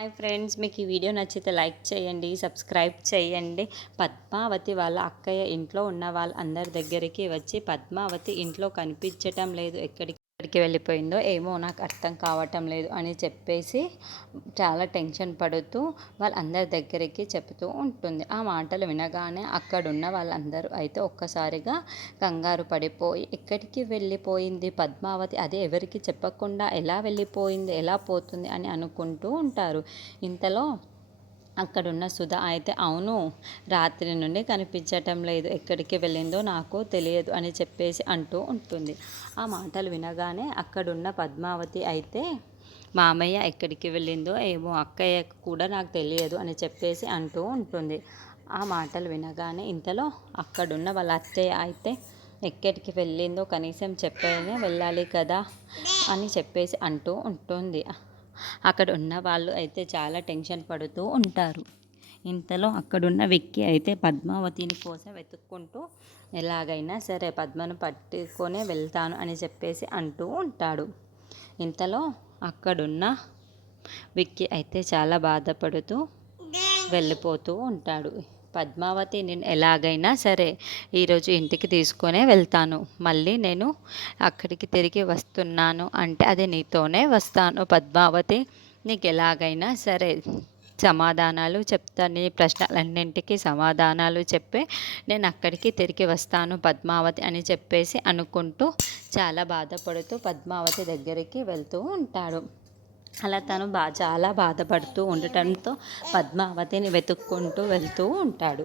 Hi friends, మీకు ఈ video నచ్చితే లైక్ చేయండి, సబ్స్క్రైబ్ చేయండి. పద్మావతి వాళ్ళ అక్కయ్య ఇంట్లో ఉన్న వాళ్ళందరి దగ్గరికి వచ్చి పద్మావతి ఇంట్లో కనిపించటం లేదు, ఎక్కడికి వెళ్ళిపోయిందో ఏమో నాకు అర్థం కావటం లేదు అని చెప్పేసి చాలా టెన్షన్ పడుతూ వాళ్ళందరి దగ్గరికి చెప్తూ ఉంటుంది. ఆ మాటలు వినగానే అక్కడున్న వాళ్ళందరూ అయితే ఒక్కసారిగా కంగారు పడిపోయి ఎక్కడికి వెళ్ళిపోయింది పద్మావతి, అది ఎవరికి చెప్పకుండా ఎలా వెళ్ళిపోయింది, ఎలా పోతుంది అని అనుకుంటూ ఉంటారు. ఇంతలో అక్కడున్న సుధ అయితే అవును, రాత్రి నుండి కనిపించటం లేదు, ఎక్కడికి వెళ్ళిందో నాకు తెలియదు అని చెప్పేసి అంటూ ఉంటుంది. ఆ మాటలు వినగానే అక్కడున్న పద్మావతి అయితే మామయ్య ఎక్కడికి వెళ్ళిందో ఏమో, అక్కయ్య కూడా నాకు తెలియదు అని చెప్పేసి అంటూ ఉంటుంది. ఆ మాటలు వినగానే ఇంతలో అక్కడున్న వాళ్ళ అత్తయ్య అయితే ఎక్కడికి వెళ్ళిందో కనీసం చెప్పేనే వెళ్ళాలి కదా అని చెప్పేసి అంటూ ఉంటుంది. అక్కడ ఉన్న వాళ్ళు అయితే చాలా టెన్షన్ పడుతూ ఉంటారు. ఇంతలో అక్కడున్న విక్కీ అయితే పద్మావతిని కోసం వెతుక్కుంటూ ఎలాగైనా సరే పద్మను పట్టుకొనే వెళ్తాను అని చెప్పేసి అంటూ ఉంటాడు. ఇంతలో అక్కడున్న విక్కీ అయితే చాలా బాధపడుతూ వెళ్ళిపోతూ ఉంటాడు. పద్మావతి, నేను ఎలాగైనా సరే ఈరోజు ఇంటికి తీసుకొనే వెళ్తాను, మళ్ళీ నేను అక్కడికి తిరిగి వస్తున్నాను అంటే అది నీతోనే వస్తాను పద్మావతి, నీకు ఎలాగైనా సరే సమాధానాలు చెప్తాను, నీ ప్రశ్నలన్నింటికి సమాధానాలు చెప్పి నేను అక్కడికి తిరిగి వస్తాను పద్మావతి అని చెప్పేసి అనుకుంటూ చాలా బాధపడుతూ పద్మావతి దగ్గరికి వెళ్తూ ఉంటాడు. అలా తను చాలా బాధపడుతూ ఉండటంతో పద్మావతిని వెతుక్కుంటూ వెళ్తూ ఉంటాడు.